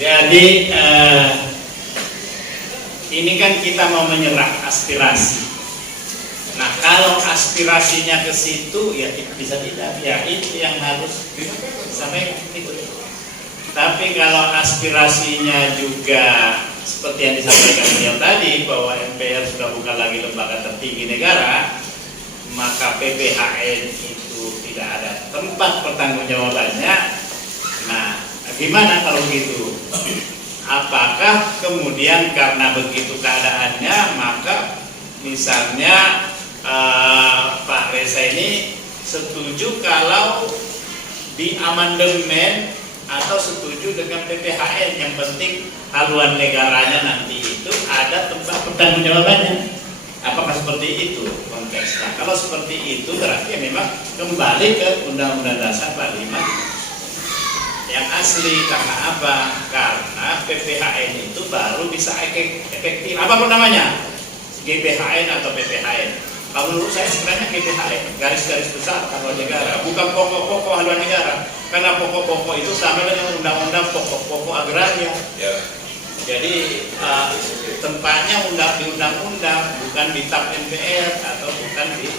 Jadi ini kan kita mau menyerap aspirasi. Nah, kalau aspirasinya ke situ ya bisa tidak, ya itu yang harus disampaikan itu. Tapi kalau aspirasinya juga seperti yang disampaikan beliau tadi bahwa MPR sudah bukan lagi lembaga tertinggi negara, maka PPHN itu tidak ada tempat pertanggungjawabannya. Nah, gimana kalau begitu? Apakah kemudian karena begitu keadaannya, maka misalnya Pak Reza ini setuju kalau di amandemen atau setuju dengan PPHN, yang penting haluan negaranya nanti itu ada tempat pertanggungjawabannya. Apakah seperti itu konteksnya? Kalau seperti itu berarti memang kembali ke Undang-Undang Dasar 45 yang asli. Karena apa? Karena PPHN itu baru bisa efektif, apapun namanya, GBHN atau PPHN. Kalau menurut saya sebenarnya GBHN, garis-garis besar haluan negara, bukan pokok-pokok haluan negara. Karena pokok-pokok itu sama dengan undang-undang pokok-pokok agraria. Ya. Jadi tempatnya di undang-undang, bukan di TAP MPR atau bukan di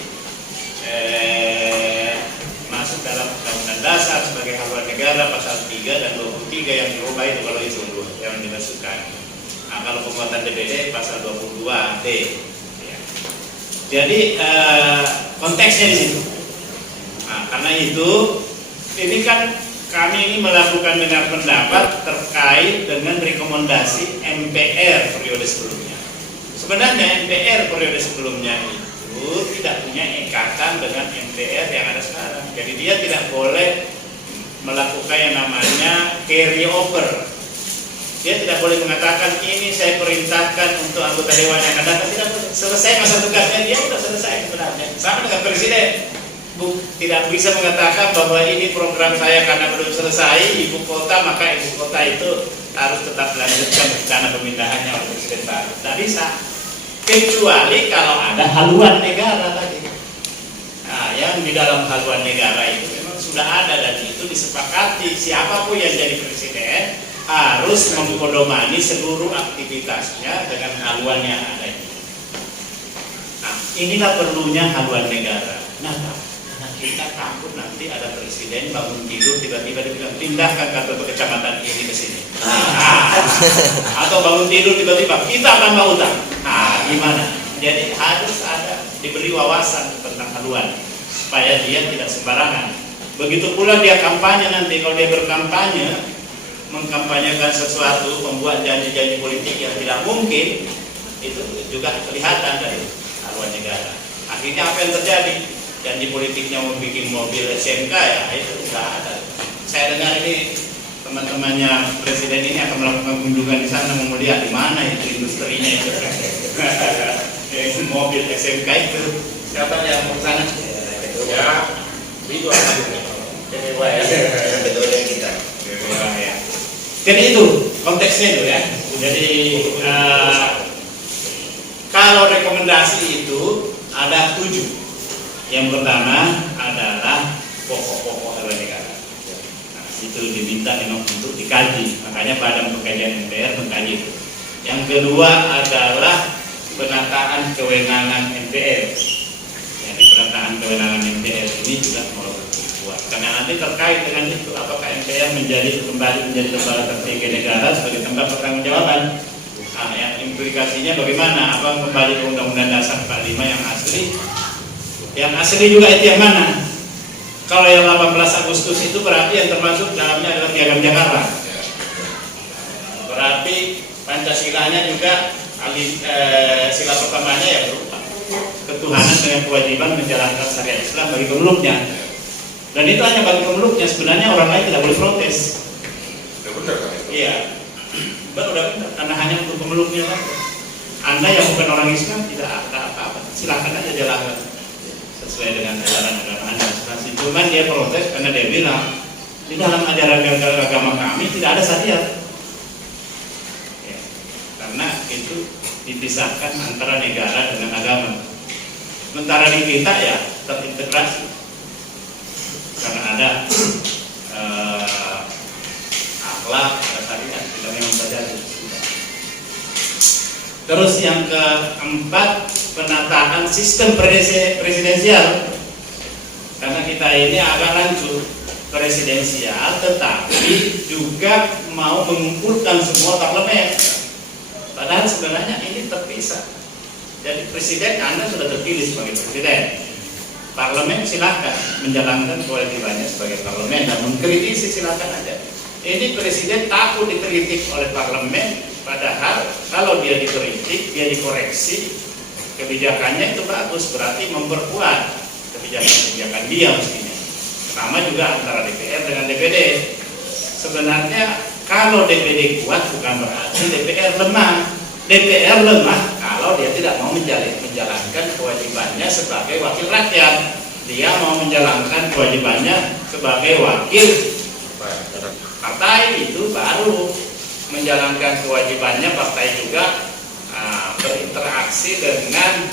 masuk dalam Undang-Undang Dasar sebagai haluan negara pasal 3 dan 23 yang dirubah itu, kalau itu yang dimasukkan. Nah, kalau penguatan DPD pasal 22D. Jadi konteksnya di situ. Nah, karena itu ini kan kami ini melakukan dengar pendapat terkait dengan rekomendasi MPR periode sebelumnya. Sebenarnya MPR periode sebelumnya itu tidak punya ikatan dengan MPR yang ada sekarang. Jadi dia tidak boleh melakukan yang namanya carry over. Dia tidak boleh mengatakan ini saya perintahkan untuk anggota dewan yang akan datang. Tidak boleh. Selesai masa tugasnya dia sudah selesai sebenarnya. Sama dengan presiden, tidak bisa mengatakan bahwa ini program saya karena belum selesai ibu kota, maka ibu kota itu harus tetap dilanjutkan rencana pemindahannya oleh presiden baru. Tidak bisa. Kecuali kalau ada haluan negara tadi. Nah, yang di dalam haluan negara itu memang sudah ada dan itu disepakati siapapun yang jadi presiden harus mempedomani seluruh aktivitasnya dengan haluan yang ada ini. Nah, inilah perlunya haluan negara. Kenapa? Karena kita takut nanti ada presiden bangun tidur tiba-tiba dibilang pindahkan kantor kecamatan ini ke sini. Atau bangun tidur tiba-tiba kita tambah utang. Nah, gimana? Jadi harus ada diberi wawasan tentang haluan supaya dia tidak sembarangan. Begitu pula dia kampanye nanti, kalau dia berkampanye mengkampanyekan sesuatu, membuat janji-janji politik yang tidak mungkin, itu juga kelihatan dari haluan negara. Akhirnya apa yang terjadi? Janji politiknya mau bikin mobil SMK ya itu nggak ada. Saya dengar ini teman-temannya presiden ini akan melakukan kunjungan di sana, mau melihat di mana itu industrinya itu. Mobil SMK itu siapa yang mau ke sana? Ya, itu aja. Betul yang kita. Ya. Jadi itu konteksnya itu ya. Jadi kalau rekomendasi itu ada 7. Yang pertama adalah pokok-pokok haluan negara. Nah, itu diminta memang untuk dikaji. Makanya Badan Pengkajian MPR mengkaji itu. Yang kedua adalah penataan kewenangan MPR. Jadi penataan kewenangan MPR ini juga mau dibuat. Karena nanti terkait dengan itu, apakah MPR kembali menjadi lembaga tertinggi negara sebagai tempat pertanggungjawaban. Nah, yang implikasinya bagaimana? Apa kembali ke Undang-Undang Dasar 45 yang asli? Yang asli juga itu yang mana? Kalau yang 18 Agustus itu berarti yang termasuk dalamnya adalah Piagam Jakarta. Berarti Pancasilanya juga sila pertamanya ya berupa ketuhanan dengan kewajiban menjalankan syariat Islam bagi pemeluknya. Dan itu hanya bagi pemeluknya, sebenarnya orang lain tidak boleh protes. Sudah benar kan itu? Iya, udah benar, karena hanya untuk pemeluknya kan. Anda yang bukan orang Islam tidak ada apa-apa, silahkan aja jalankan sesuai dengan ajaran agama Anda. Cuman dia protes karena dia bilang di dalam ajaran agama kami tidak ada syariat. Ya, karena itu dipisahkan antara negara dengan agama. Sementara di kita ya terintegrasi. Karena ada akhlak, ada syariat, kita Terus yang keempat, penataan sistem presidensial. Karena kita ini agak lanjut presidensial, tetapi juga mau mengumpulkan semua parlemen. Padahal sebenarnya ini terpisah. Jadi presiden, Anda sudah terpilih sebagai presiden. Parlemen silahkan menjalankan kewajibannya sebagai parlemen dan mengkritisi, silahkan aja. Ini presiden takut dikritik oleh parlemen, padahal kalau dia dikritik, dia dikoreksi, kebijakannya itu bagus, berarti memperkuat kebijakan-kebijakan dia mestinya. Sama juga antara DPR dengan DPD. Sebenarnya kalau DPD kuat bukan berarti DPR lemah. DPR lemah kalau dia tidak mau menjalankan kewajibannya sebagai wakil rakyat. Dia mau menjalankan kewajibannya sebagai wakil partai, itu baru menjalankan kewajibannya. Partai juga berinteraksi dengan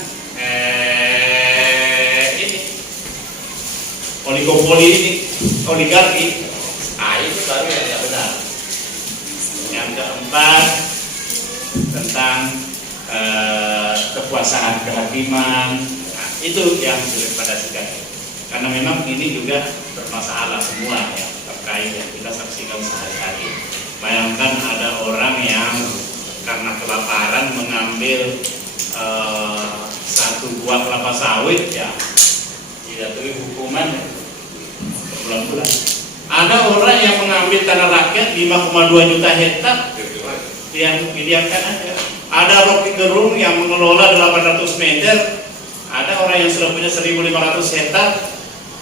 ini oligopoli ini, oligarki. Itu baru yang benar. Yang keempat, tentang kekuasaan kehakiman. Itu yang direkomendasikan. Karena memang ini juga bermasalah semua ya, terkait yang kita saksikan sehari-hari. Bayangkan ada orang yang karena kelaparan mengambil satu buah kelapa sawit, ya dijatuhi hukuman berbulan-bulan. Ada orang yang mengambil tanah rakyat 5,2 juta hektar, yang didiamkan aja. Ada Rocky Gerung yang mengelola 800 meter, ada orang yang sudah punya 1.500 hektar,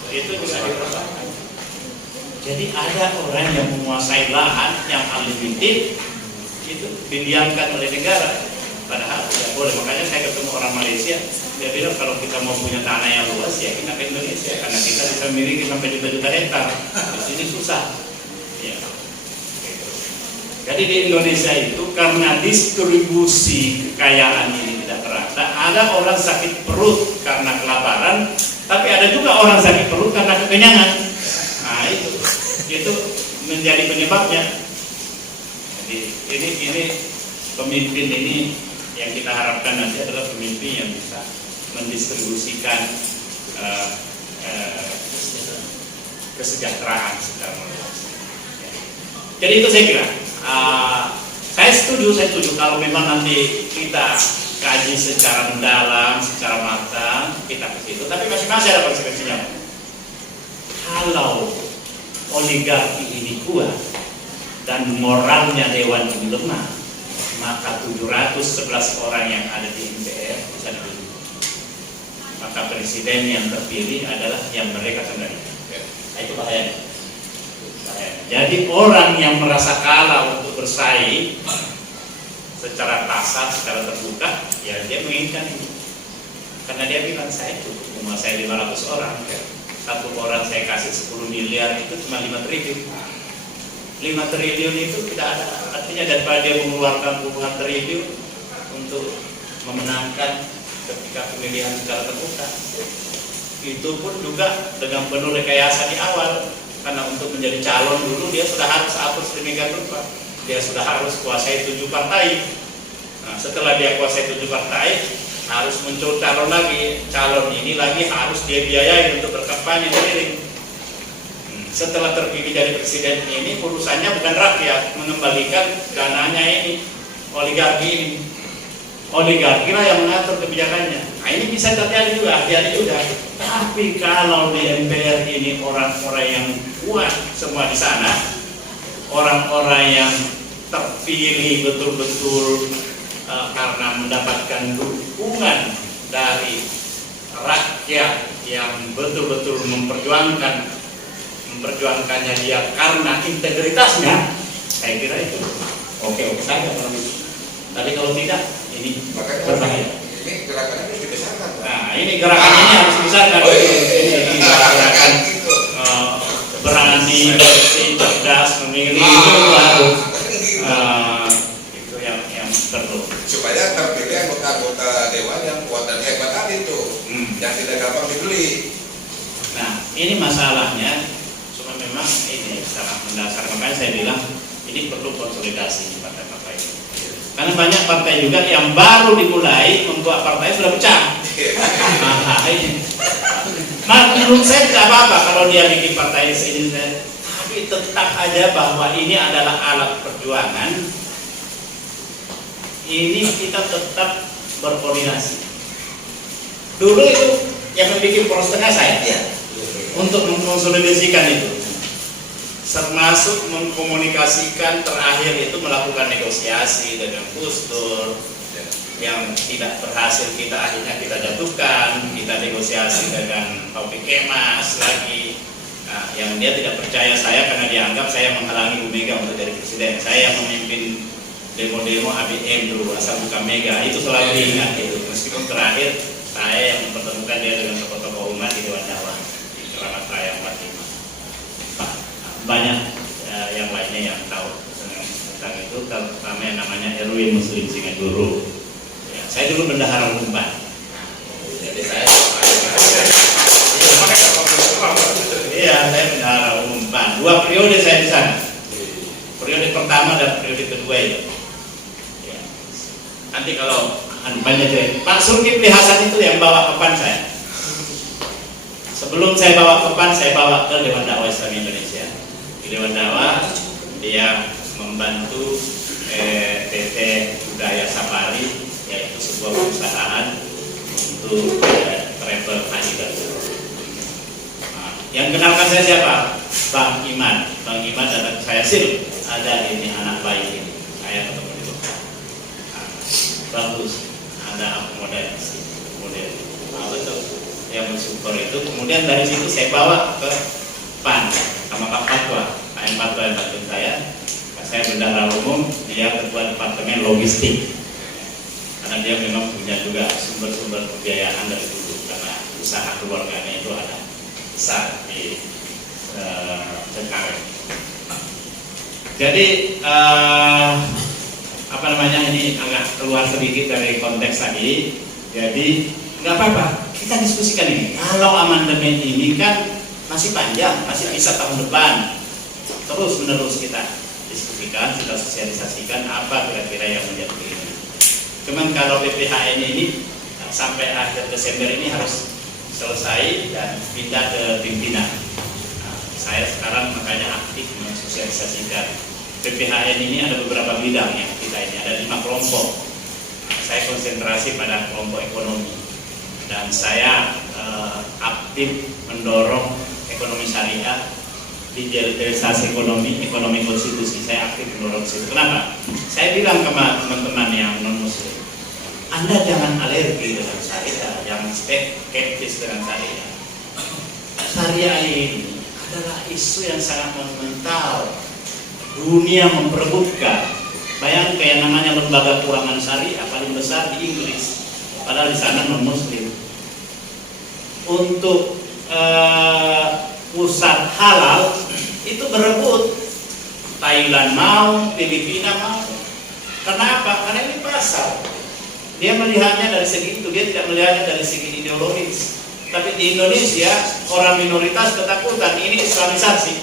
itu bisa dipersoalkan. Jadi ada orang yang menguasai lahan yang unlimited, itu didiamkan oleh negara, padahal tidak boleh. Makanya saya ketemu orang Malaysia, dia bilang kalau kita mau punya tanah yang luas ya kita ke Indonesia, karena kita bisa miliki sampai juta-juta hektar. Di sini susah. Ya. Jadi di Indonesia itu karena distribusi kekayaan ini tidak merata, ada orang sakit perut karena kelaparan, tapi ada juga orang sakit perut karena kekenyangan. Nah itu menjadi penyebabnya. Jadi ini pemimpin ini yang kita harapkan nanti adalah pemimpin yang bisa mendistribusikan kesejahteraan secara luas. Jadi itu saya kira. Saya setuju kalau memang nanti kita kaji secara mendalam, secara matang, kita ke situ. Tapi masing-masing ada konsekuensinya. Kalau oligarki ini kuat dan moralnya dewan ini lemah, maka 711 orang yang ada di MPR bisa dipilih. Maka presiden yang terpilih adalah yang mereka kendalikan. Nah, itu bahayanya. Jadi orang yang merasa kalah untuk bersaing secara kasar, secara terbuka, ya dia menginginkan itu. Karena dia bilang saya cukup menguasai 500 orang. Satu orang saya kasih 10 miliar itu cuma 5 triliun. 5 triliun itu tidak ada. Artinya daripada dia mengeluarkan puluhan triliun untuk memenangkan ketika pemilihan secara terbuka. Itu pun juga dengan penuh rekayasa di awal. Karena untuk menjadi calon dulu dia sudah harus atur sedemikian rupa. Dia sudah harus kuasai 7 partai. Nah, setelah dia kuasai 7 partai, harus muncul calon lagi. Calon ini lagi harus dia biayai untuk berkampanye sendiri. Setelah terpilih jadi presiden ini, urusannya bukan rakyat, mengembalikan dananya ini, oligarki ini. Oligarki lah yang mengatur kebijakannya. Nah ini bisa terjadi juga, hati-hati juga. Tapi kalau di MPR ini orang-orang yang kuat semua di sana, orang-orang yang terpilih betul-betul karena mendapatkan dukungan dari rakyat yang betul-betul memperjuangkannya dia karena integritasnya, saya kira itu oke-oke saja kalau itu. Tapi kalau tidak, ini berbahaya. Ini gerakannya harus dibesarkan. Nah, ini gerakan ini harus dibesarkan. Ini gerakan berani, bersih, cerdas, memilih itu harus itu yang perlu. Supaya terpilih anggota dewan yang kuat dan hebat tadi itu, yang tidak gampang dibeli. Nah, ini masalahnya. Cuma memang ini sangat mendasar. Makanya saya bilang ini perlu konsolidasi pada partai ini. Karena banyak partai juga yang baru dimulai membuat partai sudah pecah. Nah, menurut saya tidak apa-apa kalau dia bikin partai ini, tapi tetap aja bahwa ini adalah alat perjuangan. Ini kita tetap berkoordinasi. Dulu itu yang membuat poros tengah saya, untuk mengkonsolidasikan itu, termasuk mengkomunikasikan, terakhir itu melakukan negosiasi dengan Gus Dur. Yang tidak berhasil akhirnya kita jatuhkan, kita negosiasi dengan Taufik Kemas lagi. Nah, yang dia tidak percaya saya karena dia anggap saya menghalangi Bu Mega untuk jadi presiden. Saya yang memimpin demo-demo ABM dulu, asal bukan Mega, itu selalu diingat itu. Meskipun terakhir saya yang mempertemukan dia dengan tokoh-tokoh umat di Dewan Dakwah di Keramat Raya 45. Banyak yang lainnya yang tahu tentang itu, terutama yang namanya Erwin Muslim Singajuru. Saya dulu bendahara Umpan. Jadi saya bendahara Umpan. 2 periode saya di sana. Periode pertama dan periode kedua itu. Ya. Nanti kalau banyak Pak Zulkifli Hasan itu yang bawa ke PAN saya. Sebelum saya bawa ke PAN, saya bawa ke Dewan Dakwah Islam Indonesia. Di Dewan Dakwah dia membantu PT Budaya Safari, yaitu sebuah perusahaan untuk travel haji dan umroh. Nah, yang kenalkan saya siapa? Bang Iman. Bang Iman datang ke saya, Sil, ada ini anak bayi ini. Saya ketemu di Bogor. Nah, bagus, ada model. Nah, betul. Yang mensupport itu. Kemudian dari situ saya bawa ke PAN sama Pak Fatwa. Pak Fatwa yang bantu saya. Saya bendahara umum, dia ketua departemen logistik. Karena dia memang punya juga sumber-sumber pembiayaan dari dulu, karena usaha keluarganya itu ada besar di Cengkareng. Jadi ini agak keluar sedikit dari konteks tadi. Jadi nggak apa-apa, kita diskusikan ini. Kalau amandemen ini kan masih panjang, masih bisa tahun depan. Terus menerus kita diskusikan, kita sosialisasikan apa kira-kira yang menjadi keinginan. Cuman kalau BPHN ini sampai akhir Desember ini harus selesai dan pindah ke pimpinan. Nah, saya sekarang makanya aktif mensosialisasikan. BPHN ini ada beberapa bidang yang kita ini, ada 5 kelompok. Nah, saya konsentrasi pada kelompok ekonomi dan saya aktif mendorong ekonomi syariah, digitalisasi ekonomi konstitusi. Saya aktif mendorong situ. Kenapa? Saya bilang ke teman-teman yang non muslim, Anda jangan alergi dengan syariah, jangan skeptis dengan syariah. Syariah ini adalah isu yang sangat monumental. Dunia memperebutkan. Bayangkan yang namanya lembaga keuangan syariah paling besar di Inggris, padahal di sana non muslim. Untuk pusat halal itu berebut. Thailand mau, Filipina mau. Kenapa? Karena ini pasar. Dia melihatnya dari segi itu, dia tidak melihatnya dari segi ideologis. Tapi di Indonesia orang minoritas ketakutan ini islamisasi.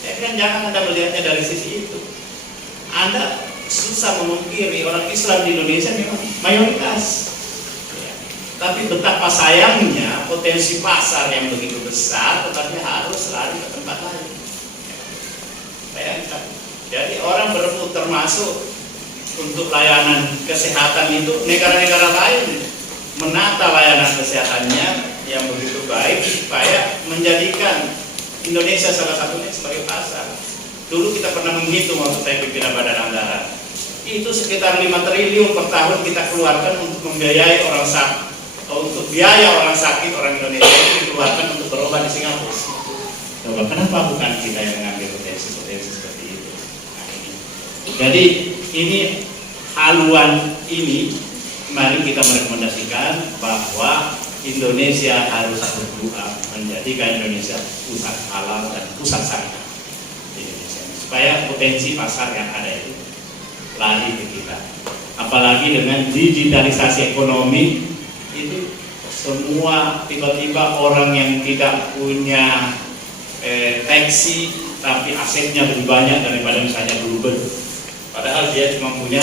Saya bilang jangan Anda melihatnya dari sisi itu. Anda susah memungkiri orang Islam di Indonesia memang mayoritas. Tapi betapa sayangnya potensi pasar yang begitu besar, tetapi harus lari ke tempat lain. Bayangkan. Jadi orang berebut, termasuk untuk layanan kesehatan itu negara-negara lain menata layanan kesehatannya yang begitu baik supaya menjadikan Indonesia salah satunya sebagai pasar. Dulu kita pernah menghitung waktu saya pimpinan Badan Anggaran, itu sekitar 5 triliun per tahun kita keluarkan untuk membiayai orang sakit. Untuk biaya orang sakit, orang Indonesia itu dikeluarkan untuk berobat di Singapura. Coba kenapa bukan kita yang mengambil potensi-potensi seperti itu? Nah, ini. Jadi ini haluan ini, mari kita merekomendasikan bahwa Indonesia harus berdoa menjadikan Indonesia pusat halal dan pusat syariah di Indonesia, supaya potensi pasar yang ada itu lari ke kita. Apalagi dengan digitalisasi ekonomi, itu semua tiba-tiba orang yang tidak punya taksi tapi asetnya lebih banyak daripada misalnya Bluebird, padahal dia cuma punya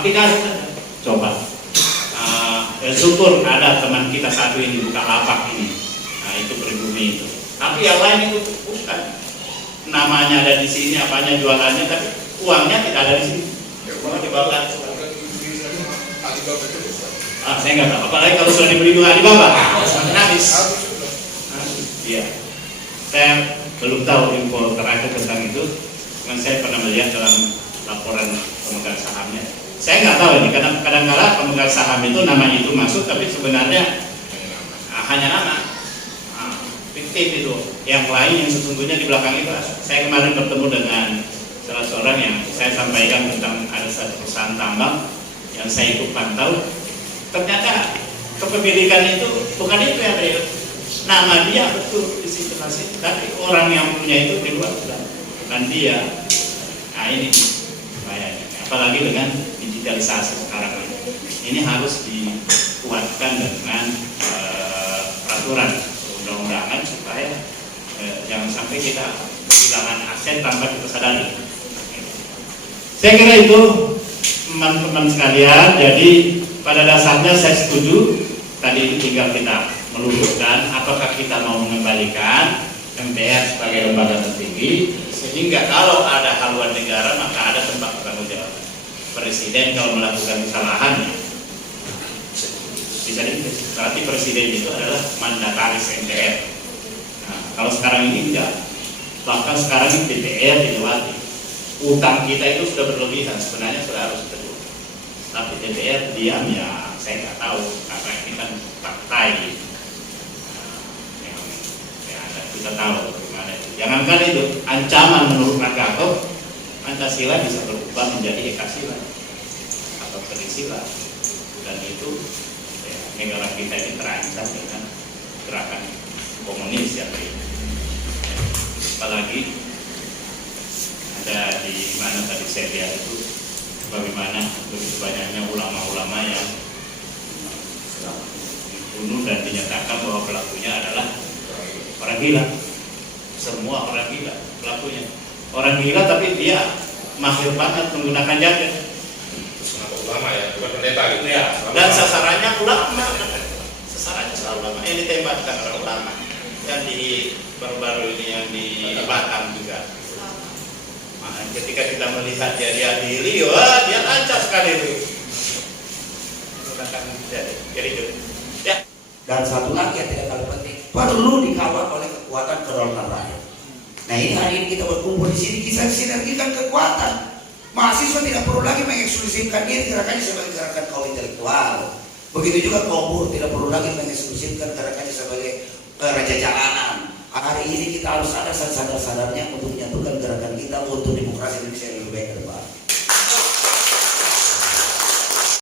aplikasi saja. Coba. Syukur ada teman kita satu ini buka lapak ini. Nah itu pribumi itu. Tapi yang lain itu bukan. Namanya ada di sini, apanya jualannya, tapi uangnya tidak ada di sini. Uangnya dibawa. Alibaba itu besar. Saya nggak tahu. Apalagi kalau sudah dibeli dua Alibaba, semakin habis. Iya. Saya belum tahu info terakhir tentang itu. Cuman saya pernah melihat dalam laporan pemegang sahamnya. Saya nggak tahu ini, karena kadang-kadang pemegang saham itu namanya itu masuk, tapi sebenarnya hanya nama. Fiktif itu. Yang lain yang sesungguhnya di belakang itu. Saya kemarin bertemu dengan salah seorang yang saya sampaikan tentang ada satu perusahaan tambang yang saya ikut pantau. Ternyata kepemilikan itu bukan itu yang real. Nama dia betul di situ masih, tapi orang yang punya itu di luar bukan dia. Nah ini bahayanya. Apalagi dengan digitalisasi sekarang ini. Ini harus dikuatkan dengan peraturan undang-undangan supaya jangan sampai kita kehilangan aset tanpa kita sadari. Saya kira itu teman-teman sekalian. Jadi pada dasarnya saya setuju. Tadi itu tinggal kita meluruskan apakah kita mau mengembalikan MPR sebagai lembaga tertinggi, sehingga kalau ada haluan negara maka ada tempat pertanggungjawaban. Presiden kalau melakukan kesalahan bisa dihukum. Berarti presiden itu adalah mandataris MPR. Nah, kalau sekarang ini tidak, bahkan sekarang ini DPR dilewati. Utang kita itu sudah berlebihan, sebenarnya sudah harus ditegur. Tapi DPR diam ya, saya nggak tahu karena ini kan partai. Kita tahu bagaimana itu. Jangankan itu, ancaman menurut Rakato, Pancasila bisa berubah menjadi Ekasila atau Trisila, dan itu ya, negara kita ini terancam dengan gerakan komunis yang ini. Apalagi ada di mana tadi saya lihat itu bagaimana begitu banyaknya ulama-ulama yang dibunuh dan dinyatakan bahwa pelakunya adalah orang gila. Semua orang gila pelakunya. Orang gila tapi dia mahir banget menggunakan jaket. Terus kenapa ulama ya, bukan pendeta gitu Ya. Dan sasarannya ulama. Sasarannya selalu ulama. Ini tembakan orang ulama. Yang di baru-baru ini yang di Batam juga. Nah, ketika kita melihat dia diadili, wah dia lancar sekali itu. Menggunakan jaket. Ya. Dan satu lagi yang tidak kalah penting, perlu dikawal oleh kekuatan kedaulatan rakyat. Nah ini hari ini kita berkumpul di sini, kita sinergikan kekuatan. Mahasiswa tidak perlu lagi mengeksklusifkan diri gerakannya sebagai gerakan kaum intelektual. Begitu juga kaum buruh tidak perlu lagi mengeksklusifkan gerakannya sebagai raja jalanan. Hari ini kita harus ada sadar-sadarnya untuk menyatukan gerakan kita untuk